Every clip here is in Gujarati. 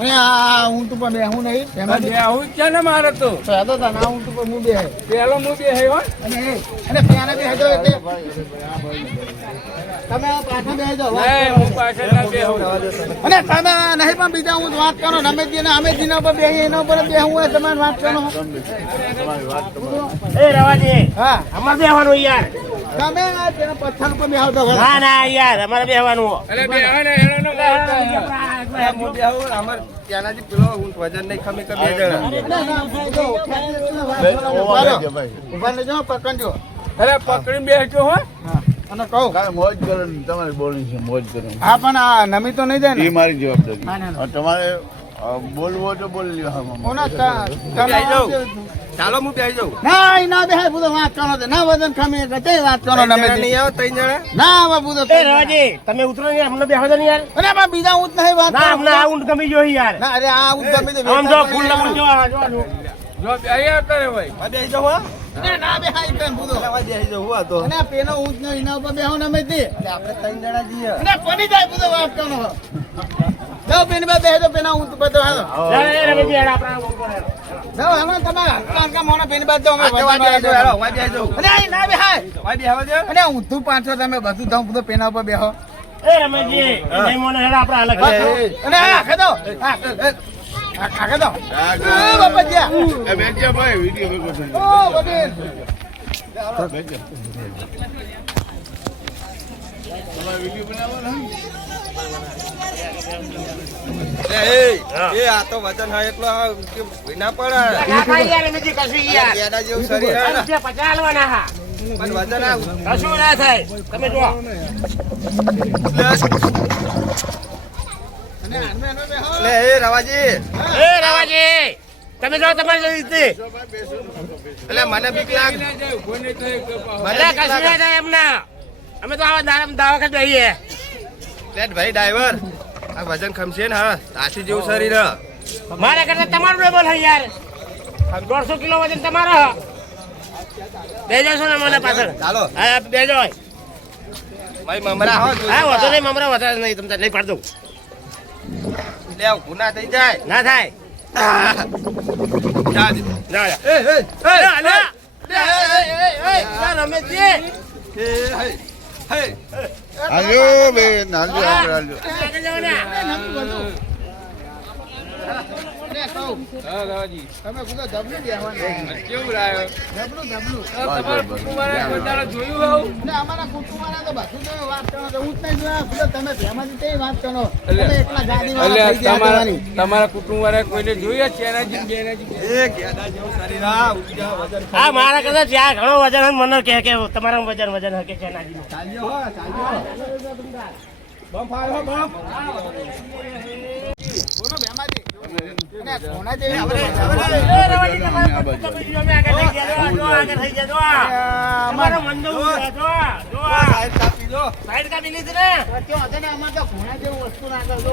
અને આ ઊંટ ઉપર બેહું નહીં. એમાં બે આવું? છે ને મારે તો? તા ઊંટ ઉપર હું બેહે. પેલો હું બે હે. હો અને એ અને પેને બેહજો એટલે તમે નહીં હું પાછળ ના બેહું. અને તમે નહીં પણ બીજા હું વાત કરો. ને અમે જેને અમે જેના ઉપર બેહીએ એના ઉપર બે હું હોય તમારે વાત કરો એ રવાજી હા. અમારે બેહવાનું યાર. તમે તેના પથ્થર ઉપર બેહો તો ના ના યાર અમારે બેહવાનું હે એનો હું બેહું અમાર ત્યાંનાથી પેલો વજન નહીં ખમી કે બે જણા. અરે. ઊભા રહો. પકડજો. અરે પકડી બેસજો હો. અને કહું. મોજ કરો તમારે બોલવી છે મોજ કરો. હા પણ આ નમી તો નહીં જાય એ ને મારી જવાબદારી તમારે બોલવું તો બોલી લ્યો ઓના તમે બેહી. ચાલો હું બેસી જાઉં. ના એ ના બેહાય બુધો વાત કરો તે. ના વજન ખમી કે વાત કરો નમે નહીં આવો તઈ જણા? ના હવે બુધો એ રવાજી તમે ઉતરો ને અમને બેહવા દો ને યાર. અરે બા બીજા ઊંટ નહીં વાત ના અમને આ ઊંટ ગમી જો યાર. ના અરે આ ઊંટ ગમી દે આમ જો ફૂલ લમણ જો આ જો જો. જો અહીંયા કરે ભાઈ. આ બેહી હો. ના, ના બેહાય કેમ બુધો. બેસી જાઉં હું હતો અને આ પેલો ઊંટ નો ઇના ઉપર બેહો નમે તે આપણે ત્રણ જણા જઈએ અને પડી જાય બુધો વાત કરો. જાઓ પેન બે બેહજો પેના ઉપર તો હાલો જા, એ રવાજી યાર આપણા પર યાર. જાઓ હાલો તમે કાંકા મોણા પેન બાદ અમે વજન વાંચો, હેલો, વાંચી જાઉં. અને આ ના બેહાય વાંચી આવો છો? અને ઊંધું પાંચસો તમે બધું ધમ બધું પેના ઉપર બેહો એ રમેશજી નહીં મને હેડ આપણે અલગ. અને આ ખાધો આ આ ખાધો હા, એ બાપા જ્યાં એ બેસજો ભાઈ વીડિયો થઈ ઓ. તમારે વીડિયો બનાવવાનો ને? એ, એ, એ, આ તો વજન હા એટલો ના પડે ના થાય યાર રમેશજી કશું યાર. એના જેવું શરીર હે ને. રૂપિયા પચાસ આલવાના હા. પણ વજન આ કશું ના થાય. તમે જુઓ. અને આનો એનો બેહો લે એ રવાજી. એ રવાજી. તમે જો તમારી રીતે. એટલે મને બીક લાગ. મને કશું ના લાગે. થાય એમના. અમે તો આવા દા- દવાખાને જઈએ ભાઈ ડ્રાઈવર. આ વજન ખમશે ને હા તાસી જેવું શરીર હે. મારા કરતા તમારું ડબલ છે યાર દોઢસો કિલો વજન તમારો હે. બે જશો ને મને પાછળ ચાલો હા બે જો ભાઈ મમરા હો હા વધો નહીં મમરા વધારે નહીં તમને નહીં પાડ દઉં લે ગુના થઈ જાય ના થાય જા. ના જા. એ, એ, એ. એ, એ, એ, રમેશજી. એ, હે, હે. હાલ્યો બેન હાલ્યો આપણે આ તમારા અલ્યા, વાળા કોઈને જોયું છે? એના જેવું બેના જેવું? એ ગેડા જેવું શરીર, હા, મારા કદાચ ત્યાં ઘણો વજન મને કે તમારા વજન વજન હકે છે બમ ફાડો, બમ. બોલો ભેમાંથી. અને. સાહેબ, જેવું વસ્તુ ના કરજો.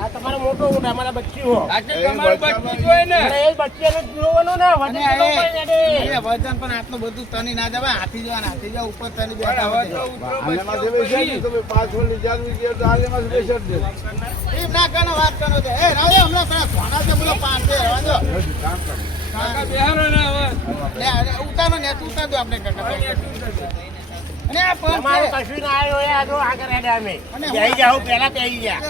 આ તમારો મોટો ઊંટ અમારા બચ્ચી હો તમારું બચ્ચું જોઈએ ને. એ બચ્ચીને જોવાનું ને વજન તે. પણ આટલું બધું તની ના જવાય હાથી જવા ઉપર તની બેઠા હવે તો. તમે તો દે ના કરો વાત કરો તે એ રાવે હમણાં પેલા સોના છે બોલો પાંચે રહેવા દો કાકા બેહારો ને હવે. લે ઉતારો ને ઉતાર દો આપણે કાકા. અને આ પણ કશું ના આવ્યું આગળ હેડે અમે. જઈ જાઓ પેલા તે ગયા.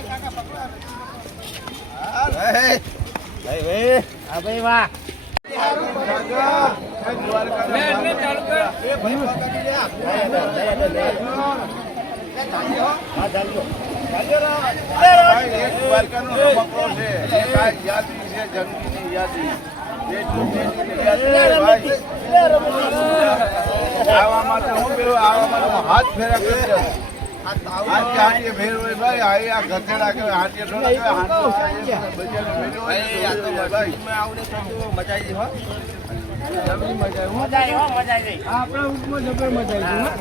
આવા માટે હું પેલું આવા માટે હાથ ફેરા કરી કે કે હો મજા આવી હો મજા આવી આપણા ઊંટમાં જબર મજા આવી હા.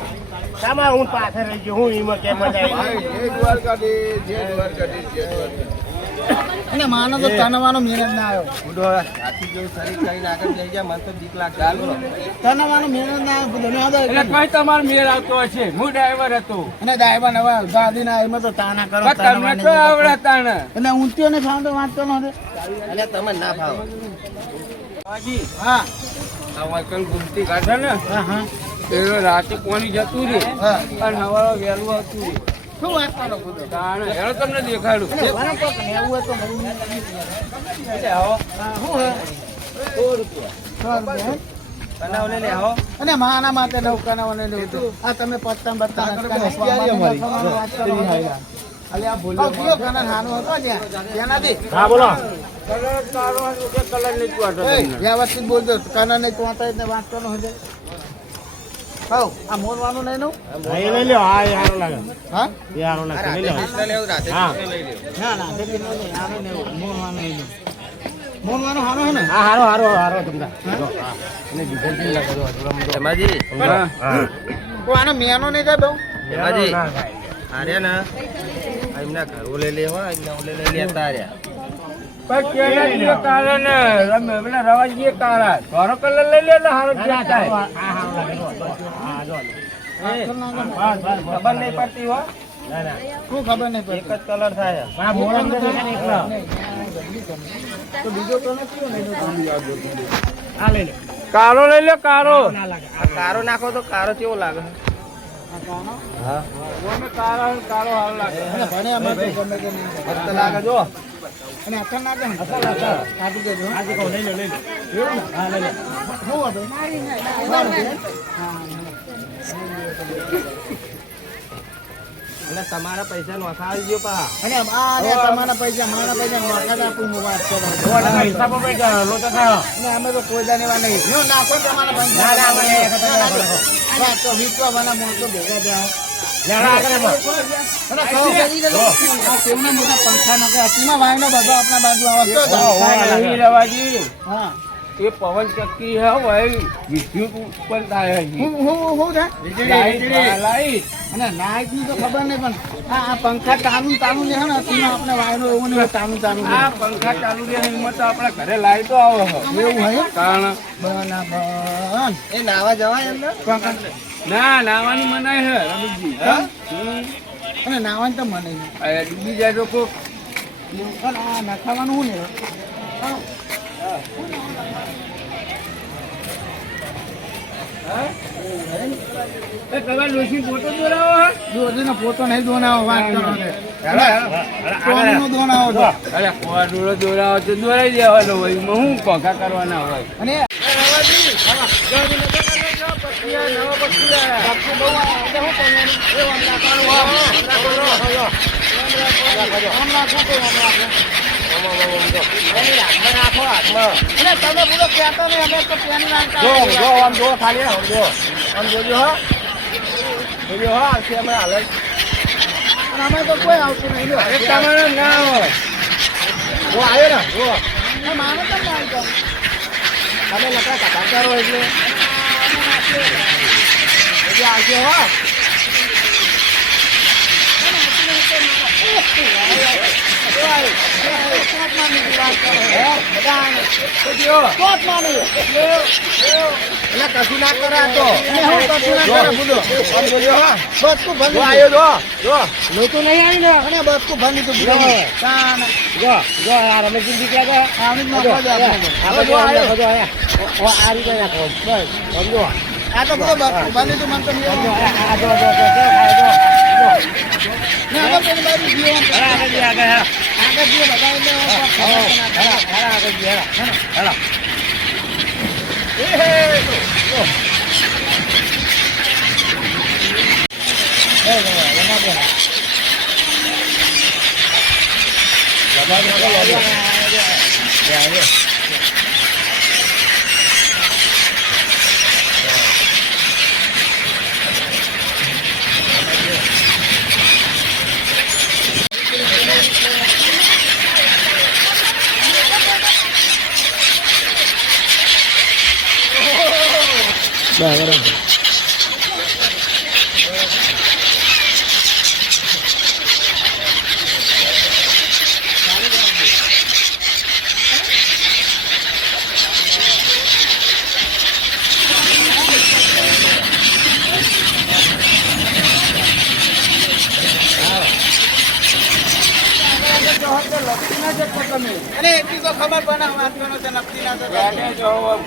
તમારે હું પાછળ રહી ગયો હું. એમાં કેમ મજા આવી જય દ્વારકાધીશ જય દ્વારકાધીશ જય દ્વારકાધીશ અને માનો તો તનવાનો મહેનત ના આવ્યો. બુડો હાથી જેવું શરીર કરીને આગળ જઈ જાય મને તો બીક લાગે હાલ. બોલો તનવાનો જ ના આવ્યો એટલે કઈ તમારો મેળ આવતો હશે. હું ડ્રાઈવર હતો. અને ડ્રાઈવર નવા ગાદીના એમાં તો તાના કરો તમને તો આવડે તાણ. અને ઊંટીઓ ને ખાવ તો વાંચતો નહોતો અને તમે ના ભાવ. હાજી હા. ગુમતી કાઢે ને? હા હા. પેલો રાતે કોની જતું રે. પણ અને હવારો વહેલું હતું રે. શું વાત કરો ખુદો તમને દેખાડું. હોય તો અને માના માટે આ તમે પત્તા બત્તા અલે આ ભૂલ્યો કયો હતો ત્યાં ત્યાંનાથી હા બોલો. કલર તારો કલર નહીં ચોટો એ, તમને. વ્યવસ્થિત બોલજો. કના ને કોતા ને વાત કરો હજે હઉ આ મોરવાનું. નહીં નું હા, એ લઈ લ્યો હા એ લાગે. હા? લાગે લઈ લ્યો. હા. ના ના નહીં આનો નહીં મોરવાનું નહીં મોરવાનું હાનો હે ને? હા હારો હારો હારો તમને. અને ડીઝલ બી લાગે જો હજુ હા. હા આનો મેનો નહીં થાય બહુ? હેમાજી. ના થાય. આર્યા ના? આ એમના ઘરો લઈ લેવા એમના ઓલે લઈ લેતા કલર લઈ લે હારો ના, થાય? ખબર નહીં પડતી હો ના, ના. શું ખબર નહીં એક જ કલર થાય તો દેખાય ને એકલો. તો બીજો તો નથી આ લઈ લે કાળો લઈ લે કાળો ના લાગે આ કારો નાખો તો કારો કેવો લાગે કારો કાનો હા ઓને કાળો કાળો લાગે ગમે નહીં લાગે જો અને અસર ના કરે ને? આપી દેજો આજે કહો લઈ લો લઈ લો હા લઈ લો? ના, ના. અને તમારા પૈસા નોખાવી દો પા અને આ રે તમારા પૈસા મારા પૈસા નોખા જ આપું હું વાત કરો હિસાબો જાય, લો તો ખાઓ. અને અમે તો કોઈ દાને વા નહીં હું નાખો તમારા પૈસા ના, ના, મને નાખો, નાખો. વાત તો મોટો ભેગા હા, દે આ કેમના મોટા પંખા નાખે હા. એ પવન ચક્કી હે ભાઈ. વિદ્યુત ઉત્પન્ન થાય હું હું હું લાઈટ લાઈટ. અને નાઈટની તો ખબર નહીં પણ આ પંખા ચાલુ ચાલુ છે ને સીમા આપણે વાયરો એવું નહીં ચાલુ તાનું આ પંખા ચાલુ રહે એમાં તો આપણા ઘરે લાઈટો આવે એવું એમ? કારણ બરાબર. એ નાવા જવાય અંદર? પંખા ના નાવાની મનાય છે રમીજી હા? અને નાવાનું તો મને અરે ડૂબી જાય પણ આ શું ને? ફોટો દોરાવો હે. નહીં દોનાવો વાત કરો દોનાવો છો અરે દોરાવો તો દોરાઈ દેવાનો હોય. હું પગા કરવાના હોય? અને જો જો આમ જો ખાલી આમ જો આમ જોજો હો જોજો હો આવશે અમે હાલ જ. અમે તો કોઈ આવતું નહીં. એ તમારે ના હોય હું આવ્યો ને જો. તમે નકરા કાઢતા રહો એટલે હજી આવશે હો કોટ માની. એટલે કશું ના કરાતો બસકું ભરી આવ્યો જો જો લોકો નહીં આવી ને અને બસકું ભરી બસ, સમજો. આ તો ભરી દીધું મને તો આ આ જો જો જો જો જો ના, આગળ પેલી બાજુ જીઓ આગળ જઈએ, આગળ, હેલો. આગળ જીઓ બધા એટલે હેલો, હેલો, આગળ જઈએ, હેલો. હેલો. ના થતો. ગાડે જો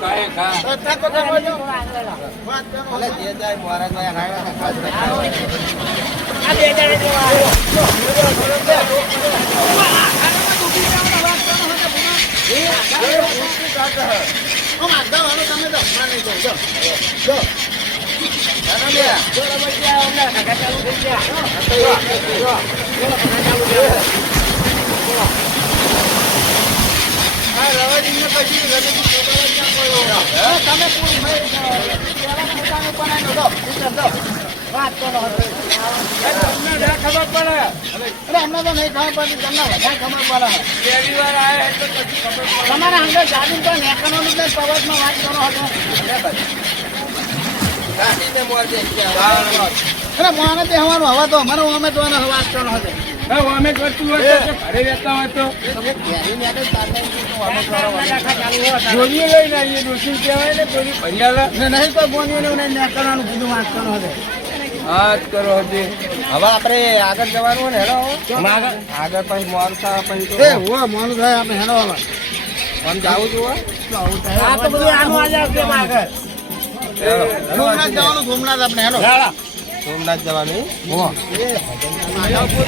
કાંઈ ખા. તો તમે જો. વાંચવાનો છે. એટલે આગળ વાળો તમે તો દો. હતો. તમને ના ખબર પડે અરે અમને તો નહીં ખબર પડતી તમને વધારે ખબર પડે પહેલી વાર આયા એટલે પછી ખબર પડે તમારા અંદર જાદુ તો પર્વતમાં વાત કરો હતો અરે મોને બેહવાનું હવા તો અમારે અમે તો વાત કરો હતો અમે કરતું હોય તો ઘરે રહેતા હોય તો. મેળે લઈને આવીએ ડોસી કહેવાય ને ભૈયાલા ને નહીં કોઈ બોનીઓને નહીં કીધું વાત કરો હતો હા જ કરો હજી હવે આપણે આગળ જવાનું હોય ને હેલો આગળ. આગળ પછી મોરસા પછી એ હો મોનું થાય આપણે હેડો હવે. આમ જાવું છું આ તો બધું આનું આજે આગળ. જવાનું સોમનાથ આપણે હેડો. હેલો. સોમનાથ જવાનું.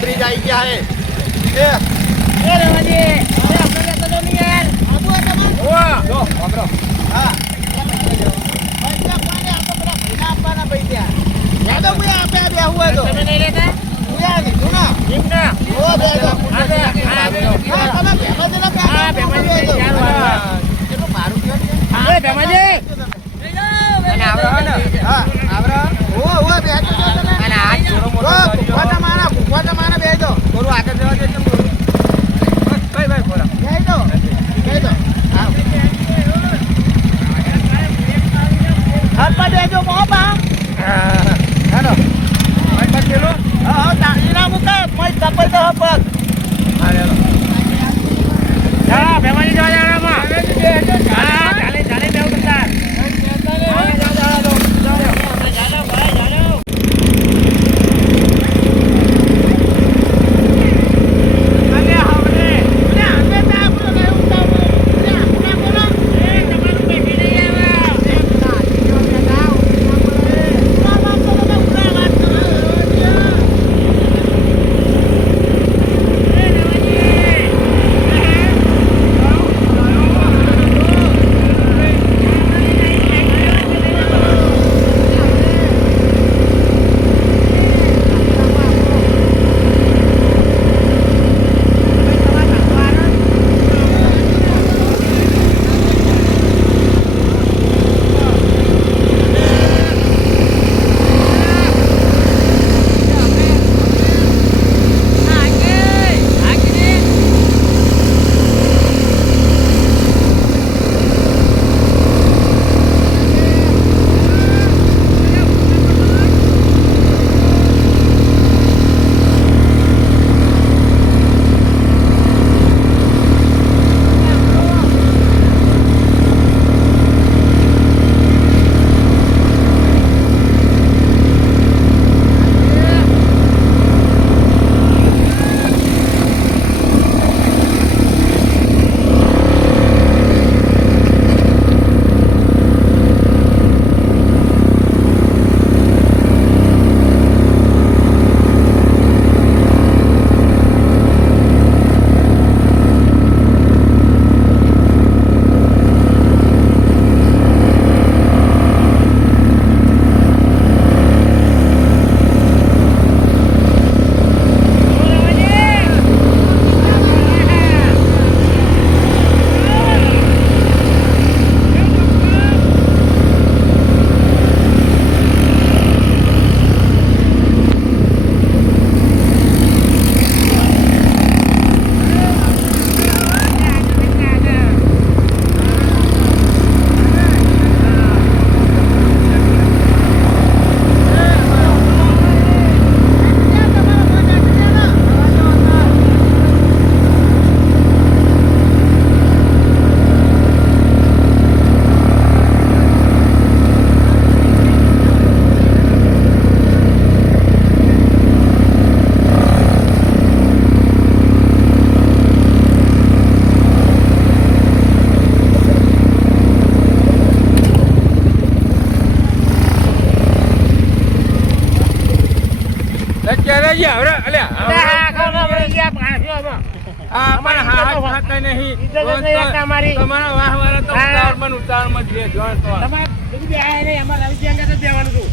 બ્રિજ આવી ગયા છે? એ. ભેમાજી. ઓ ઓ બેહજો તો તમે? અને આ થોડો મોટો તમારા પણ હા હાથ ખાતા નહીં. તમારા વાહ વાળા તો હા. ઉતાવળમાં ને ઉતાવળમાં જ જોણ તો. તમારે બીજું બે આયા નહીં, અમારે રવિજી અંગત જ દેવાનું હતું.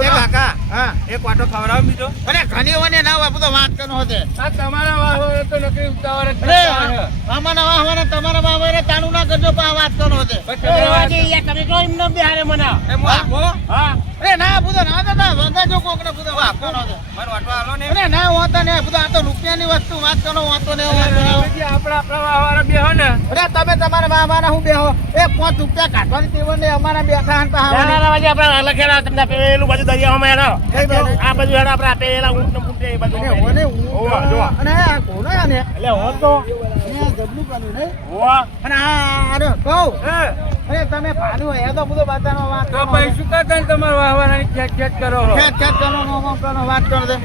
એ કાકા હા. એક વાટો ખવડાવ બીજો. અરે ઘણી wane ના હોય બધો વાત કરનો હોતે આ તમારા વાહ વાળા તો નકરી ઉતાવળ જ અરે કરતા હોય. આમાંના વાહ વાળા તમારા વાહ વાળા તાનું ના કરજો વાત હું હા. અરે ના બધો ના દાદા વગાજો કોક ને બધો વાત કરનો હોતે મારો વાટો આલો ને અરે ના હોતા ને બધો આ તો રૂપિયાની વસ્તુ વાત કરો હોતો ને કરો આપણા પ્રવાહ વાહ વાળા બે ને અરે તમે તમારા વાળા હું બેહો એ પાંચ રૂપિયા કાઢવાની તેવર ને અમારા બેઠા હતા ના, ના, ના, રવિજી, લખેલા તમને પેલું બાજુ દરિયામાં હેડો. આ બાજુ હેડો, આપણે પેલા ઊંટ ને બૂટ એ બાજુ. ઓને ઓવા, હું અને આ કોનો આને એટલે હોત તો. અહીંયા ગબલું પાડ્યું નહીં અને આ આને કહું હે, અરે તમે પાડ્યું એ તો બધું બાતાનો વાત તો પછી શું કરતા ને તમારા વાહ વાળાની ખેંચ ખેંચ કરો ખેત ખેત કરો નો નો કરો વાત કરો દે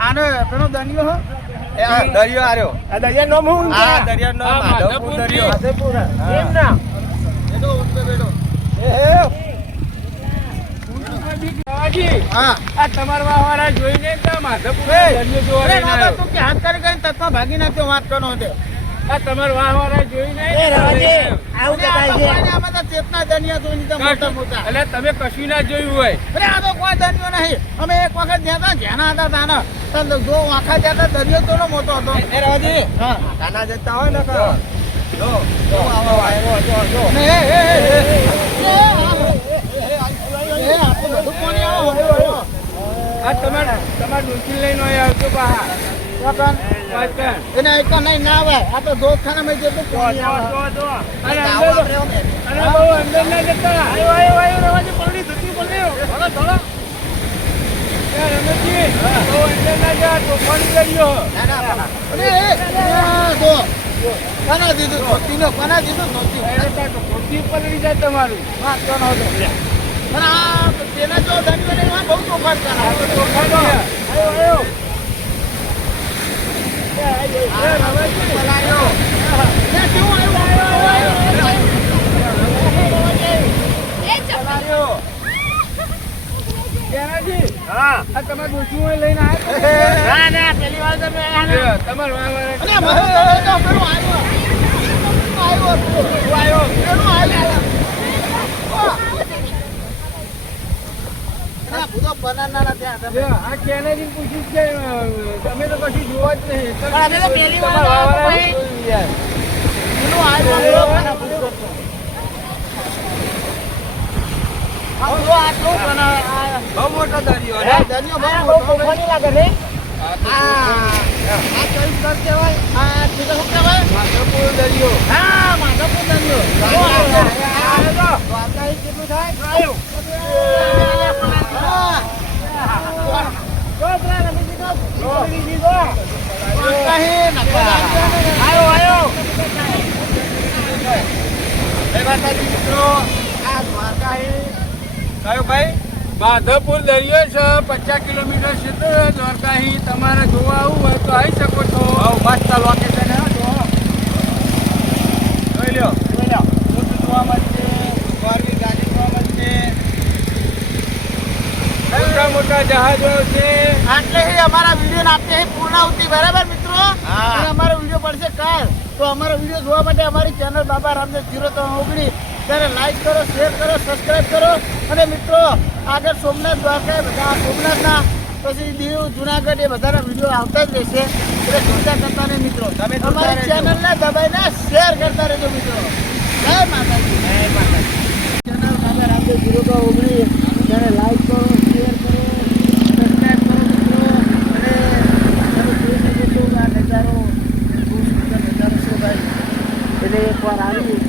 આનો પેલો દનિયો હો? દરિયો આર્યો. આ માધવપુર માધવપુર દરિયો. એમ ના. હા. આ તમારા વાહ વાળા જોઈને તો માધવપુર જોવા કે હાથ તત્વ ભાગી નાખ્યો વાત કરો દે આ તમારા વાહ વાળા જોઈને આવું અરે આ કહેવાય તો છે. આમાં તો ચેતના દનિયા જોઈને તો મોટા મોટા એટલે તમે કશું ના જોયું હોય અરે આ તો કોઈ દરિયો નહીં અમે એક વખત જ્યાં હતા જ્યાં હતા તાના તો જો આખા જ્યાં હતા દરિયો તો મોટો હતો એ રાજી હા કાના જતા હોય ને કરો જો ને એ એ એ એ એ આ તો બધું કોની આવો આ તમારા તમારા ડોસી લઈને આવજો બહાર. એને એક નહીં ના આવે. આ તો જો, બહુ અંદર ના જતા. આયો, આયો, આયો, રવાજી, ધૂતી ધોળો. કોના દીધું? ધોતીનો કોના દીધું? ઉપર જાય તમારું. વાત કોનો હતો પણ આ તેના જો દરિયો બહુ તોફાન કરે તોફાની આવ્યો આવ્યો આવ્યો પલાયો ત્યાંનાજી, હા. આ તમારા ડોશી હોય લઈને આવ્યા ના, પેલી વાર તમે છો? તમારા આવ્યો આવ્યો આવ્યો અરે ત્યાં આ કેનેડી પૂછ્યું છે તમે તો જોવા જ નહીં અમે તો પહેલી વાર બહુ મોટો દરિયો દરિયો બહુ મોટો લાગે નહીં? કેટલું થાય માધવપુર દરિયો છે પચાસ કિલોમીટર ક્ષેત્ર દ્વારકાહી તમારે જોવા આવવું હોય તો આવી શકો છો મસ્ત લોકેશન જોઈ લ્યો જોઈ લો. જોવા મળશે દ્વારકી ગાડી જોવા મળશે મોટા જહાજો છે? એટલે અમારા વીડિયો ને આપણે પૂર્ણાવતી બરાબર મિત્રો? અમારો વીડિયો પડશે કાલ. તો અમારો વીડિયો જોવા માટે અમારી ચેનલ બાબા રામદેવ જીરો ત્રણ ઓગણી. ત્યારે લાઈક કરો શેર કરો સબસ્ક્રાઈબ કરો. અને મિત્રો આગળ સોમનાથ દ્વારકા બધા સોમનાથના પછી દીવ જુનાગઢ એ બધાના વીડિયો આવતા જ રહેશે. એટલે ચિંતા કરતા નહીં મિત્રો. તમે અમારી ચેનલને દબાઈને શેર કરતા રહેજો મિત્રો. જય માતાજી. જય માતાજી. ચેનલ બાબા રામદેવ જીરો ત્રણ ઓગણી. ત્યારે લાઈક કરો શેર એટલે